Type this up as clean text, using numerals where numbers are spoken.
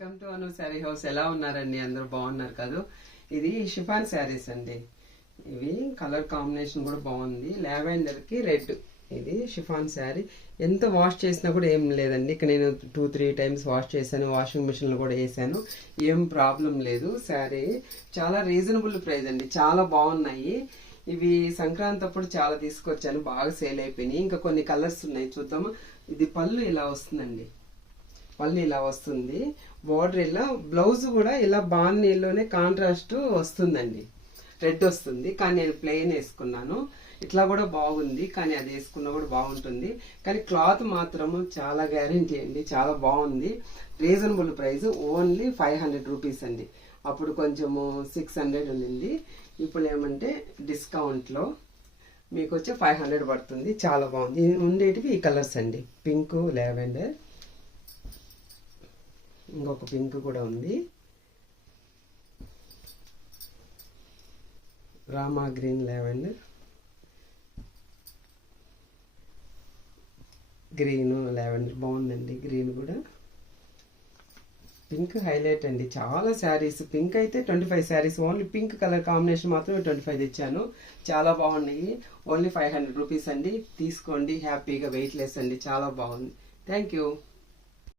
Welcome to Anu sari house. ఎలా ఉన్నారండి? అందరూ బాగున్నారు కదా? ఇది షిఫాన్ శారీస్ అండి. ఇవి కలర్ కాంబినేషన్ కూడా బాగుంది, లావెండర్ కి రెడ్. ఇది షిఫాన్ శారీ. ఎంత వాష్ చేసినా కూడా ఏం లేదండి. ఇక్కడ నేను 2-3 టైమ్స్ వాష్ చేశాను, వాషింగ్ మిషన్ లో కూడా వేసాను, ఏం ప్రాబ్లం లేదు. శారీ చాలా రీజనబుల్ ప్రైస్ అండి, చాలా బాగున్నాయి. ఇవి సంక్రాంతి అప్పుడు చాలా తీసుకొచ్చాను, బాగా సేల్ అయిపోయినాయి. ఇంకా కొన్ని కలర్స్ ఉన్నాయి, చూద్దాము. ఇది పళ్ళు ఇలా వస్తుందండి, పళ్ళు ఇలా వస్తుంది, బార్డర్ ఇలా, బ్లౌజ్ కూడా ఇలా బాన్నీలోనే కాంట్రాస్ట్ వస్తుందండి, రెడ్ వస్తుంది. కానీ నేను ప్లెయిన్ వేసుకున్నాను, ఇట్లా కూడా బాగుంది. కానీ అది వేసుకున్నా కూడా బాగుంటుంది. కానీ క్లాత్ మాత్రము చాలా గ్యారంటీ అండి, చాలా బాగుంది. రీజనబుల్ ప్రైస్, ఓన్లీ 500 రూపీస్ అండి. అప్పుడు కొంచెము 600 ఉండింది, ఇప్పుడు ఏమంటే డిస్కౌంట్లో మీకు వచ్చి 500 పడుతుంది. చాలా బాగుంది. ఉండేటివి ఈ కలర్స్ అండి, పింక్, లావెండర్, ఇంకొక పింక్ కూడా ఉంది, Rama green, lavender, green, lavender బాగుందండి. గ్రీన్ కూడా, పింక్ హైలైట్ అండి. చాలా శారీస్ పింక్ అయితే 25 saris, only pink colour combination మాత్రమే 25 ఇచ్చాను. చాలా బాగున్నాయి. ఓన్లీ 500 రూపీస్ అండి. తీసుకోండి హ్యాపీగా, వెయిట్ లెస్ అండి, చాలా బాగుంది. Thank you.